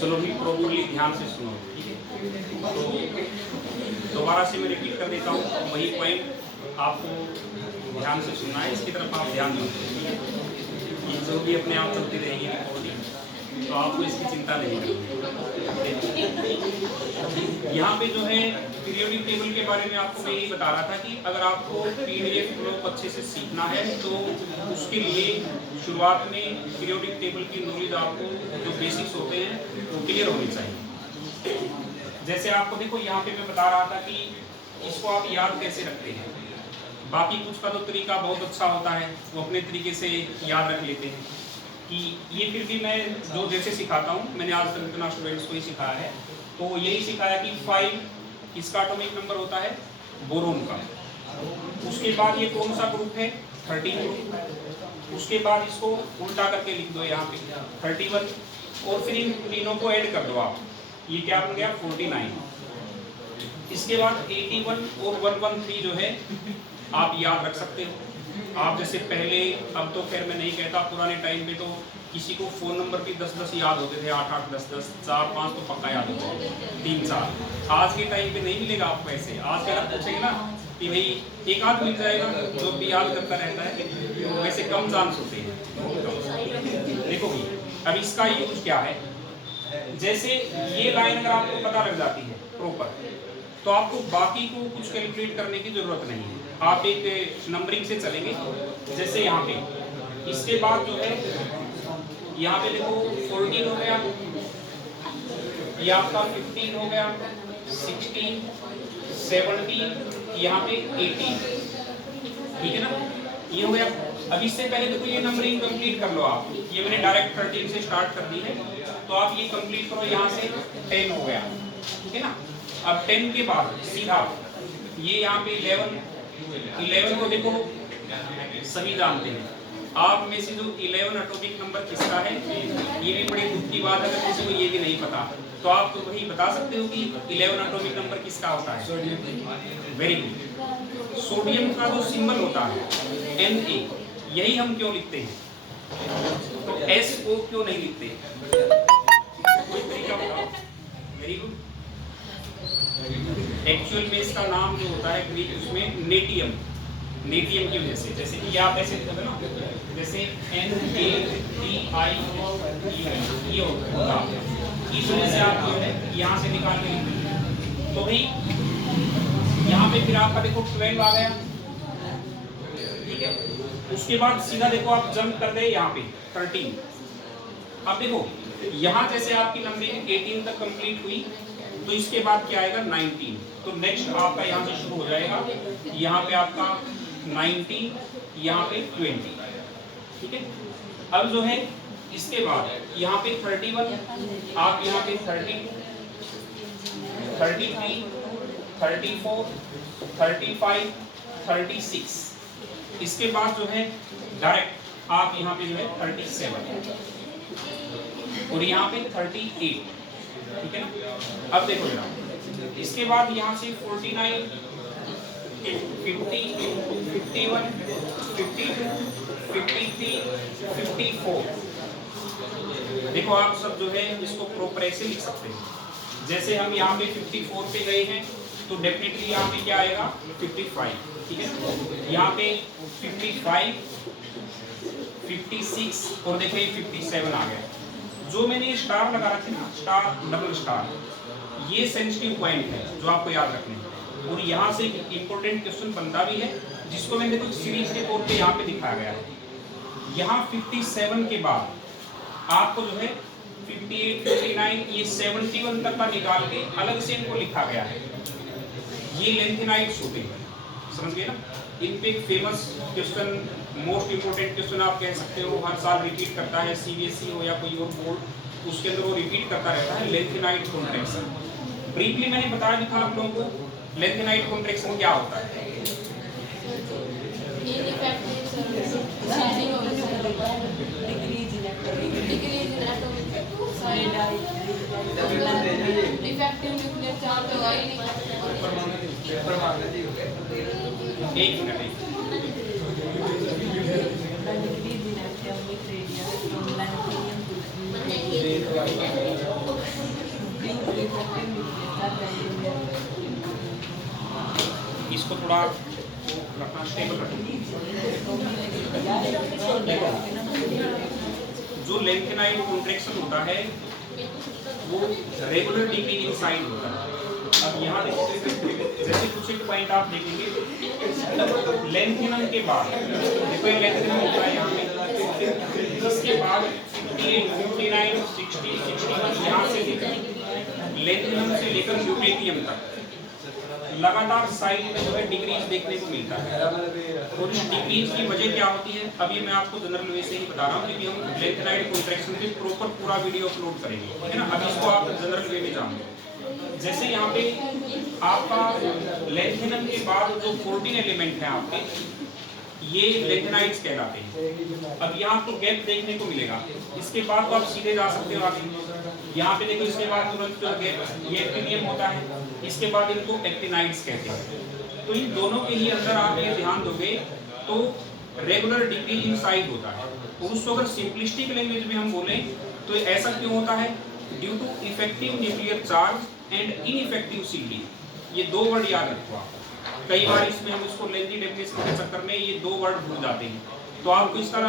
चलो भी प्रॉपरली ध्यान से सुनो, ठीक है। तो दोबारा से मैं रिपीट कर देता हूँ, वही पॉइंट आपको ध्यान से सुनना है, इसकी तरफ आप ध्यान दो, ठीक है। ये जो भी अपने आप चलती रहेगी रिकॉर्डिंग, तो आपको इसकी चिंता नहीं करनी। यहाँ पे जो है पीरियोडिक टेबल के बारे में आपको मैं यही बता रहा था कि अगर आपको पीडीएफ फ्लो अच्छे से सीखना है तो उसके लिए शुरुआत में पीरियोडिक टेबल की नॉलेज आपको जो बेसिक्स होते हैं वो क्लियर होनी चाहिए। जैसे आपको देखो यहाँ पे मैं बता रहा था कि इसको आप याद कैसे रखते हैं। बाकी कुछ का तो तरीका बहुत अच्छा होता है, वो अपने तरीके से याद रख लेते हैं कि ये, फिर भी मैं जो जैसे सिखाता हूँ, मैंने आज तक इतना स्टूडेंट्स को ही सिखाया है, तो यही सिखाया कि 5 किसका एटॉमिक नंबर होता है, बोरोन का। उसके बाद ये कौन सा ग्रुप है, 13 ग्रुप। उसके बाद इसको उल्टा करके लिख दो यहाँ पे 31, और फिर इन तीनों को ऐड कर दो आप, ये क्या बन गया 49। इसके बाद 81 और 113 जो है आप याद रख सकते हो। आप जैसे पहले, अब तो खैर मैं नहीं कहता, पुराने टाइम पे तो किसी को फ़ोन नंबर भी 10-10 याद होते थे, 8-8, 10-10, 4-5 तो पक्का याद होता है, 3-4। आज के टाइम पे नहीं मिलेगा आपको ऐसे। आज के आप पूछेंगे ना कि भाई एक आध मिल जाएगा जो भी याद करता रहता है, तो वैसे कम चांस होते हैं। देखो भाई, अब इसका यूज क्या है, जैसे ये लाइन अगर आपको पता लग जाती है प्रॉपर, तो आपको बाकी को कुछ कैलकुलेट करने की जरूरत नहीं है। आप एक नंबरिंग से चलेंगे, जैसे यहाँ पे इसके बाद जो है यहाँ पे देखो 14 हो गया, ये आपका 15 हो गया, 16, 17, यहाँ पे 18, ठीक है ना, ये हो गया। अब इससे पहले देखो ये नंबरिंग कंप्लीट कर लो आप, ये मैंने डायरेक्ट 13 से स्टार्ट कर दी है, तो आप ये कंप्लीट करो, यहाँ से 10 हो गया, ठीक है ना। अब 10 के बाद सीधा ये यहाँ पे 11 को देखो सभी जानते हैं। आप में से जो 11 एटॉमिक नंबर किसका है, ये भी बड़ी दुख की बात है अगर किसी को ये भी नहीं पता, तो आप तो वही बता सकते हो कि 11 एटॉमिक नंबर किसका होता है, सोडियम। Very good. सोडियम का जो सिंबल होता है Na, यही हम क्यों लिखते हैं, तो SO क्यों नहीं लिखते, कोई तरीका बताओ। Very good. एक्चुअल में इसका नाम जो होता है ग्रीक, उसमें नेटियम, नेटियम की वजह से, जैसे कि आप ऐसे लिखोगे ना, जैसे NATI, ये होगा, इस वजह से आप जो है यहाँ से निकाल के लिखेंगे। तो भाई यहाँ पे फिर आपका देखो 12 आ गया, ठीक है। उसके बाद सीधा देखो आप जंप कर दे यहाँ पे 13। अब देखो यहाँ जैसे आपकी नंबरिंग 18 तक कंप्लीट हुई, तो इसके बाद क्या आएगा 19, तो नेक्स्ट आपका यहाँ से शुरू हो जाएगा, यहाँ पे आपका 19, यहाँ पे 20, ठीक है। अब जो है इसके बाद यहाँ पे 31, आप यहाँ पे 32, 33, 34, 35, 36, इसके बाद जो है डायरेक्ट आप यहाँ पे जो है 37 और यहाँ पे 38, ठीक है ना। अब देखो जरा, इसके बाद यहाँ से 49, 50, 51, 52, 53, 54। देखो आप सब जो है इसको प्रॉपर ऐसे लिख सकते हैं। जैसे हम यहाँ पे 54 पे गए हैं, तो डेफिनेटली यहाँ पे क्या आएगा 55, ठीक है। यहाँ पे 55, 56 और देखिए 57 आ गया। जो मैंने स्टार लगा रखे ना, स्टार, डबल स्टार, ये सेंसिटिव पॉइंट है जो आपको याद रखने हैं। और यहाँ से एक इंपॉर्टेंट क्वेश्चन बनता भी है, जिसको मैंने कुछ सीरीज के तौर पे यहाँ पे दिखाया गया है। यहाँ 57 के बाद आपको जो है 58, 59, ये 71 तक का निकाल के अलग से इनको लिखा गया है। ये लेंथेनाइड्स होते हैं, समझ गए ना। इन पे एक famous question, most important question आप कह सकते हो, हर साल रिपीट करता है, CBSE हो या कोई और बोर्ड, उसके अंदर वो रिपीट करता रहता है, लेंथेनाइड कॉन्ट्रैक्शन। ब्रीफली मैंने बताया था आप लोगों को लेंथेनाइड कॉन्ट्रैक्शन क्या होता है। एक मिनट, इसको थोड़ा रखना, स्टेबल रखना। जो लेंथेनाइड कॉन्ट्रैक्शन होता है वो रेगुलर डिक्रीज इन साइज होता है। अब यहाँ देखिए, जैसे कुछ एक पॉइंट आप देखेंगे लेंथेनम के बाद, देखो लेंथेनम होता है यहाँ पे, इसके बाद 59, 60, 61 यहाँ से लेंथेनम से लेकर ल्यूटेनियम तक लगातार साइज में जो है डिक्रीज देखने को मिलता है। और इस डिक्रीज की वजह क्या होती है, अभी मैं आपको जनरल वे से ही बता रहा हूँ, क्योंकि हम लेंथेनाइड कॉन्ट्रैक्शन पे प्रॉपर पूरा वीडियो अपलोड करेंगे, है ना। अब इसको आप जनरल वे में जान लो। जैसे यहाँ पे आपका लेंथेनम के बाद जो 14 एलिमेंट है आपके, ये लेंथेनाइड्स कहलाते हैं। अब यहाँ आपको गैप देखने को मिलेगा, इसके बाद तो आप सीधे जा सकते हो आगे। यहाँ पे देखो, इसके बाद तुरंत जो गैप, ये एक्टिनियम होता है, इसके बाद इनको एक्टिनाइड्स कहते हैं। तो इन दोनों के ही अंदर आप ये ध्यान दोगे तो रेगुलर डिक्रीज इन साइज होता है। और उसको अगर सिंपलिस्टिक लैंग्वेज में हम बोलें तो ऐसा क्यों होता है, due to effective nuclear charge and ineffective shielding. ये दो वर्ड याद रखो आप, कई बार इसमें हम इसको लेंथी डेफिनेशन के चक्कर में ये दो वर्ड भूल जाते हैं। तो आपको इसका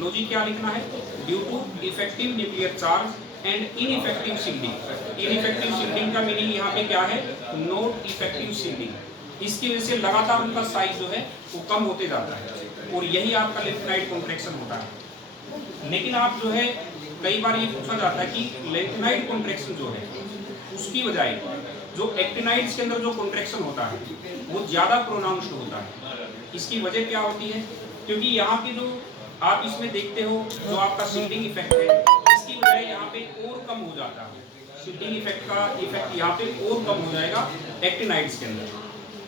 लॉजिक क्या लिखना है, due to effective nuclear charge and ineffective shielding. Ineffective shielding का मीनिंग यहाँ पे क्या है, नॉट इफेक्टिव शील्डिंग। इसकी वजह से लगातार उनका साइज जो है वो कम होते जाता है, और यही आपका लेंथेनाइड कॉन्ट्रैक्शन होता है। लेकिन आप जो है कई बार ये पूछा जाता है कि लेंथेनाइड कॉन्ट्रैक्शन जो है उसकी बजाय जो एक्टिनाइड्स के अंदर जो कॉन्ट्रैक्शन होता है वो ज्यादा प्रोनाउंस्ड होता है। इसकी वजह क्या होती है, क्योंकि यहाँ की जो आप इसमें देखते हो जो आपका शील्डिंग इफेक्ट है, इसकी बजाय यहाँ पे और कम हो जाता है। शील्डिंग इफेक्ट का इफेक्ट यहाँ पे और कम हो जाएगा एक्टिनाइड्स के अंदर।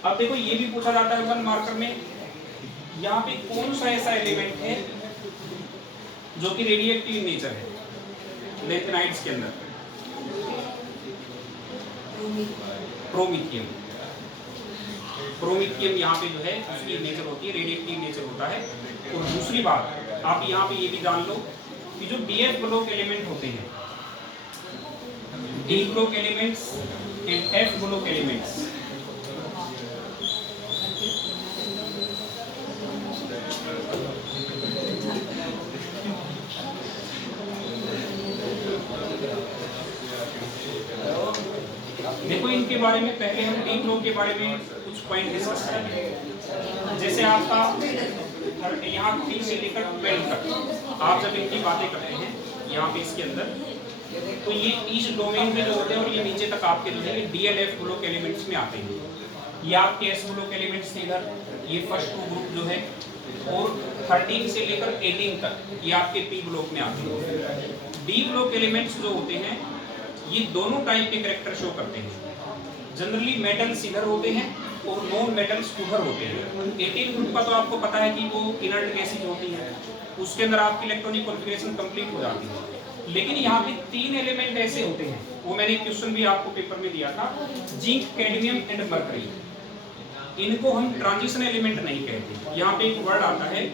अब देखो ये भी पूछा जाता है 1 मार्कर में, यहाँ पे कौन सा ऐसा एलिमेंट है जो कि रेडियोएक्टिव नेचर है लेंथेनाइड्स के अंदर, प्रोमिथियम। प्रोमिथियम यहाँ पे जो है उसकी नेचर होती है, रेडियोएक्टिव नेचर होता है। और दूसरी बात आप यहाँ पे ये भी जान लो कि जो डीएफ ब्लॉक एलिमेंट होते हैं, D block elements and F block elements, देखो इनके बारे में पहले हम डी ब्लॉक के बारे में कुछ पॉइंट डिस्कस करेंगे। जैसे आपका यहाँ 3 से लेकर 12 तक आप जब इनकी बातें करते हैं यहाँ पे इसके अंदर, तो ये इस डोमेन में जो होते हैं और ये नीचे तक आपके जो है डीएलएफ ब्लॉक एलिमेंट्स में आते हैं। ये आपके एस ब्लॉक एलिमेंट्स इधर, ये फर्स्ट 2 ग्रुप जो है, और 13 से लेकर 18 तक ये आपके पी ब्लॉक में आते हैं। डी ब्लॉक एलिमेंट्स जो होते हैं ये दोनों टाइप के कैरेक्टर शो करते हैं। जनरली मेटल्स इधर होते हैं और नॉन मेटल्स उधर होते हैं। 18 ग्रुप का तो आपको पता है कि वो इनर्ट गैसेज होती है, उसके अंदर आपकी इलेक्ट्रॉनिक कॉन्फ़िगरेशन कंप्लीट हो जाती है। लेकिन यहाँ पे 3 एलिमेंट ऐसे होते हैं, वो मैंने क्वेश्चन भी आपको पेपर में दिया था, जिंक, कैडमियम एंड मरकरी। इनको हम ट्रांजिशन एलिमेंट नहीं कहते। यहाँ पे एक वर्ड आता है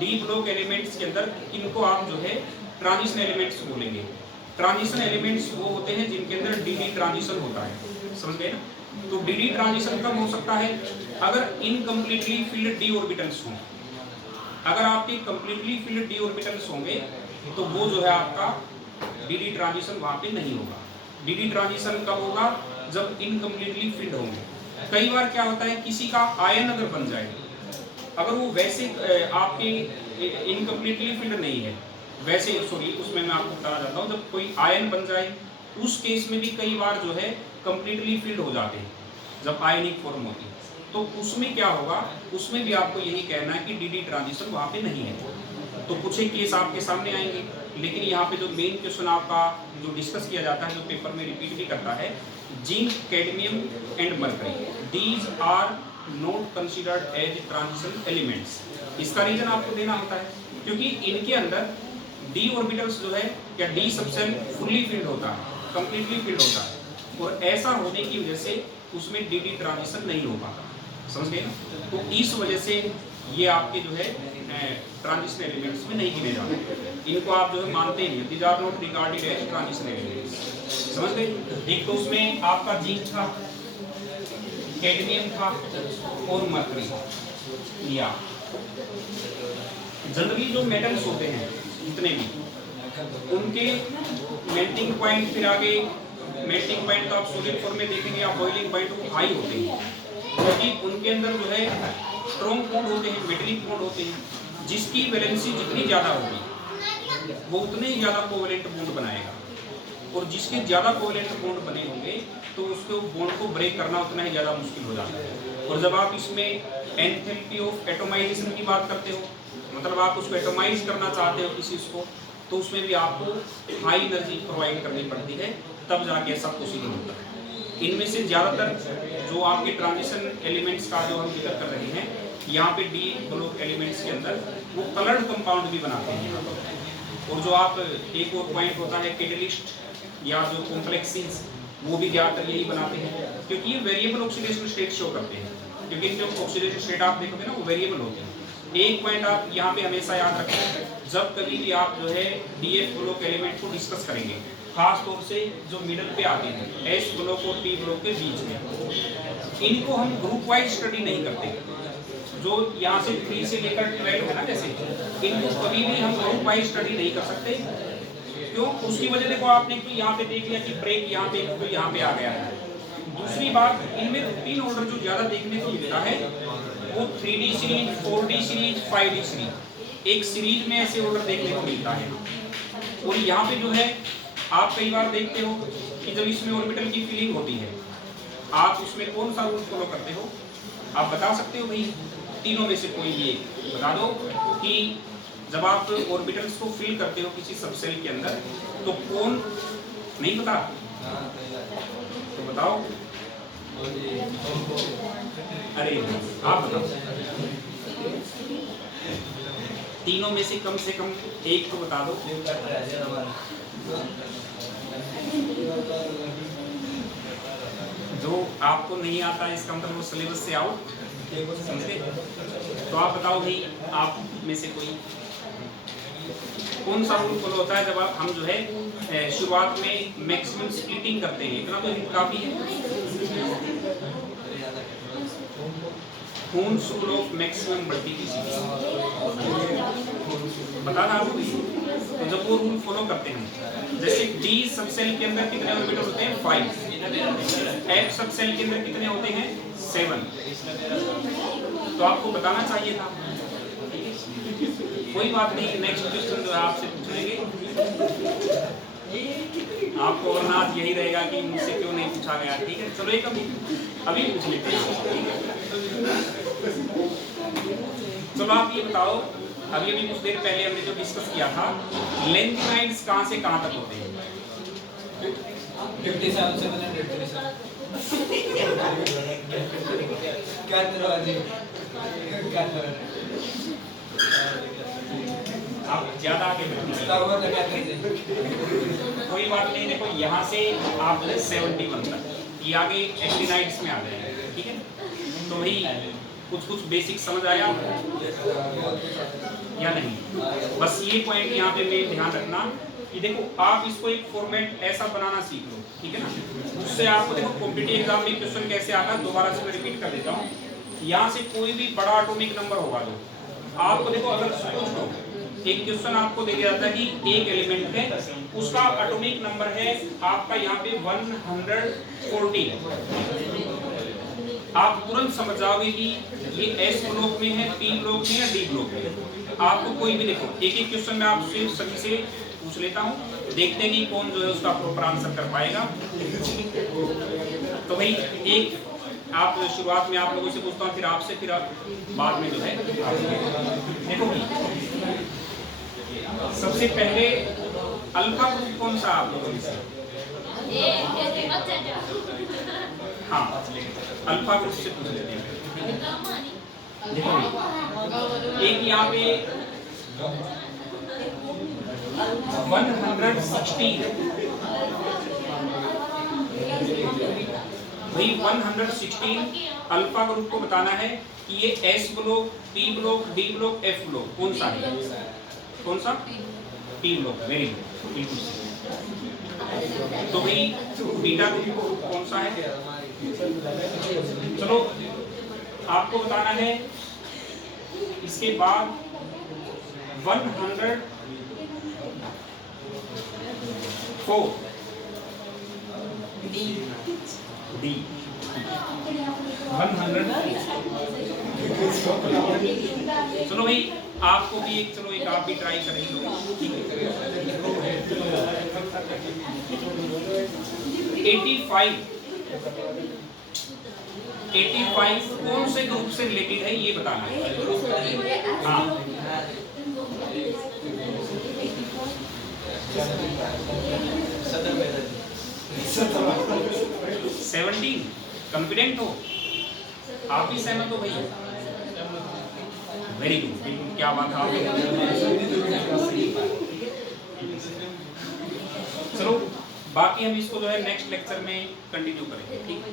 डी ब्लॉक एलिमेंट्स के अंदर, इनको आप जो है ट्रांजिशन एलिमेंट्स बोलेंगे। ट्रांजिशन एलिमेंट्स वो होते हैं जिनके अंदर डीडी ट्रांजिशन होता है, समझ गए ना। तो डीडी ट्रांजिशन कब हो सकता है, अगर इनकम्प्लीटली फिल्ड डी ऑर्बिटल्स हों। अगर आपके कंप्लीटली फिल्ड डी ऑर्बिटल्स होंगे तो वो जो है आपका डीडी ट्रांजिशन वहां पे नहीं होगा। डीडी ट्रांजिशन कब होगा, जब इनकम्प्लीटली फिल्ड होंगे। कई बार क्या होता है, किसी का आयन अगर बन जाए, अगर वो वैसे आपके इनकम्प्लीटली फिल्ड नहीं है, वैसे सॉरी उसमें मैं आपको बता जाता हूँ, जब कोई आयन बन जाए उस केस में भी कई बार जो है कंप्लीटली फिल्ड हो जाते हैं जब आयनिक फॉर्म होती है। तो उसमें क्या होगा, उसमें भी आपको यही कहना है कि डीडी ट्रांजिशन वहाँ पे नहीं है। तो कुछ एक केस आपके सामने आएंगे, लेकिन यहाँ पे जो मेन क्वेश्चन आपका जो डिस्कस किया जाता है, जो पेपर में रिपीट भी करता है, zinc, cadmium and mercury, these are not considered as transition elements. इसका रीजन आपको देना होता है क्योंकि इनके अंदर डी ऑर्बिटल्स जो है या डी सबसेल फुल्ली फिल्ड होता है, कंप्लीटली फिल्ड होता है, और ऐसा होने की वजह से उसमें डीडी ट्रांजिशन नहीं हो पाता, समझ गए ना। तो इस वजह से ये आपके जो है ट्रांजिशन एलिमेंट्स में नहीं गिने जाते। इनको आप जो है मानते नहीं, these are not regarded as transition elements, समझ गए। एक तो उसमें आपका जिंक था, कैडमियम था और मरकरी लिया। जनरली जो मेटल्स होते हैं जितने भी, उनके मेल्टिंग पॉइंट, फिर आगे मेल्टिंग पॉइंट तो आप सॉलिड फॉर्म में देखेंगे या बॉइलिंग पॉइंट वो हाई होते हैं, क्योंकि उनके अंदर जो है स्ट्रॉन्ग बॉन्ड होते हैं, मेटेलिक बॉन्ड होते हैं, जिसकी वैलेंसी जितनी ज़्यादा होगी वो उतने ही ज़्यादा कोवेलेंट बॉन्ड बनाएगा, और जिसके ज़्यादा कोवेलेंट बॉन्ड बने होंगे तो उसको बॉन्ड को ब्रेक करना उतना ही ज़्यादा मुश्किल हो जाता है। और जब आप इसमें एंथैल्पी ऑफ एटोमाइजेशन की बात करते हो, मतलब आप उसको एटोमाइज करना चाहते हो किसी को, तो उसमें भी आपको हाई एनर्जी प्रोवाइड करनी पड़ती है, तब जाके ऐसा पॉसिबल होता है। इनमें से ज़्यादातर जो आपके ट्रांजिशन एलिमेंट्स का जो हम जिक्र कर रहे हैं, यहाँ पे डी ब्लॉक एलिमेंट्स के अंदर वो कलर्ड कंपाउंड भी बनाते हैं यहाँ पर। और जो आप एक और पॉइंट होता है कैटलिस्ट या जो कॉम्प्लेक्सेस, वो भी ज़्यादातर यही बनाते हैं, क्योंकि ये वेरिएबल ऑक्सीडेशन स्टेट शो करते हैं, क्योंकि जो ऑक्सीडेशन स्टेट आप देखोगे ना वो वेरिएबल होते हैं। एक पॉइंट आप यहाँ पे हमेशा याद रखें, जब कभी भी आप जो है डीएफ ब्लॉक एलिमेंट को डिस्कस करेंगे, खास तौर से जो मिडल पे आते हैं एस ब्लॉक और टी ब्लॉक के बीच में, इनको हम ग्रुप वाइज स्टडी नहीं करते। जो यहाँ से 3 से लेकर 12 है ना, जैसे इनको कभी भी हम ग्रुप वाइज स्टडी नहीं कर सकते। क्यों? उसकी वजह देखो, आपने तो यहाँ पे देख लिया कि ब्रेक यहाँ पे तो यहाँ पे आ गया है। दूसरी बात, इनमें रूटीन ऑर्डर जो ज़्यादा देखने को मिलता है वो 3D series, 4D series, 5D series, एक सीरीज में ऐसे ऑर्डर देखने को मिलता है। और यहाँ पे जो है आप कई बार देखते हो कि जब इसमें ऑर्बिटल की फिलिंग होती है, आप उसमें कौन सा रूल फॉलो करते हो? आप बता सकते हो भाई, तीनों में से कोई भी एक बता दो कि जब आप ऑर्बिटल्स को फिल करते हो किसी सबसेल के अंदर, तो कौन नहीं पता? तो बताओ। अरे आप बताओ, तीनों में से कम एक तो बता दो। जो आपको नहीं आता है इसका मतलब वो सिलेबस से आउट, समझे? तो आप बताओ भाई, आप में से कोई कौन सा रूल फॉलो होता है जब आप हम जो है शुरुआत में मैक्सिमम स्प्लिटिंग करते हैं? इतना तो काफी है। Hund's rule of maximum multiplicity, बता ना आपको। तो जब वो रूल फॉलो करते हैं, जैसे डी सबसेल के अंदर कितने ऑर्बिटल होते हैं? 5। एफ सबसेल के अंदर कितने होते हैं? 7। तो आपको बताना चाहिए था। कोई बात नहीं, नेक्स्ट क्वेश्चन जो है आपसे पूछ लेंगे। आपको और नाज यही रहेगा कि मुझसे क्यों नहीं पूछा गया। ठीक है, चलो एक अभी पूछ लेते हैं। चलो आप ये बताओ, अभी कुछ देर पहले हमने जो डिस्कस किया था, लेंथेनाइड्स कहाँ से कहाँ तक होते हैं? 57 से 137। आप ज्यादा आगे कोई बात नहीं। देखो यहाँ से आप 71 तक, ये आगे एक्टिनाइड्स में आ गए, ठीक है? तो भाई कुछ बेसिक समझ आया या नहीं? बस ये पॉइंट यहाँ पे मैं ध्यान रखना कि देखो आप इसको एक फॉर्मेट ऐसा बनाना सीख लो, ठीक है ना? उससे आपको देखो कॉम्पिटिटिव एग्जाम में क्वेश्चन कैसे आता, दोबारा से मैं रिपीट कर देता हूँ। यहाँ से कोई भी बड़ा एटॉमिक नंबर होगा जो आपको, देखो अगर सोच लो एक क्वेश्चन आपको दे दिया जाता है कि एक एलिमेंट है, उसका एटॉमिक नंबर है आपका यहाँ पे 140, आप तुरंत समझ जाओगे कि ये एस ब्लॉक में है, पी ब्लॉक में या डी ब्लॉक में। आपको कोई भी देखो एक एक क्वेश्चन में आपसे सभी से पूछ लेता हूँ, देखते हैं कि कौन जो है उसका प्रॉपर आंसर कर पाएगा। तो भाई एक आप शुरुआत में आप लोगों से पूछता हूँ, फिर आपसे, फिर आप बाद में जो है देखो सबसे पहले अल्फा ग्रुप कौन सा आप लोगों में? हाँ, अल्फा ग्रुप से पूछ लेते हैं। देखो एक यहाँ पे 116, भाई 116 अल्फा ग्रुप को बताना है कि ये S block, P block, D block, F block कौन सा है? कौन सा? P block. वेरी गुड, बिल्कुल। तो भाई बीटा ग्रुप कौन सा है? चलो आपको बताना है इसके बाद 104 डी 100। चलो भाई आपको भी एक, चलो एक आप भी ट्राई कर ही लो, ठीक है। 85 कौन से ग्रुप से रिलेटेड है ये बताना है। हाँ 17 कॉन्फिडेंट हो आप भी, सहमत हो भैया? वेरी गुड, क्या बात है। चलो बाकी हम इसको जो है नेक्स्ट लेक्चर में कंटिन्यू करेंगे, ठीक है।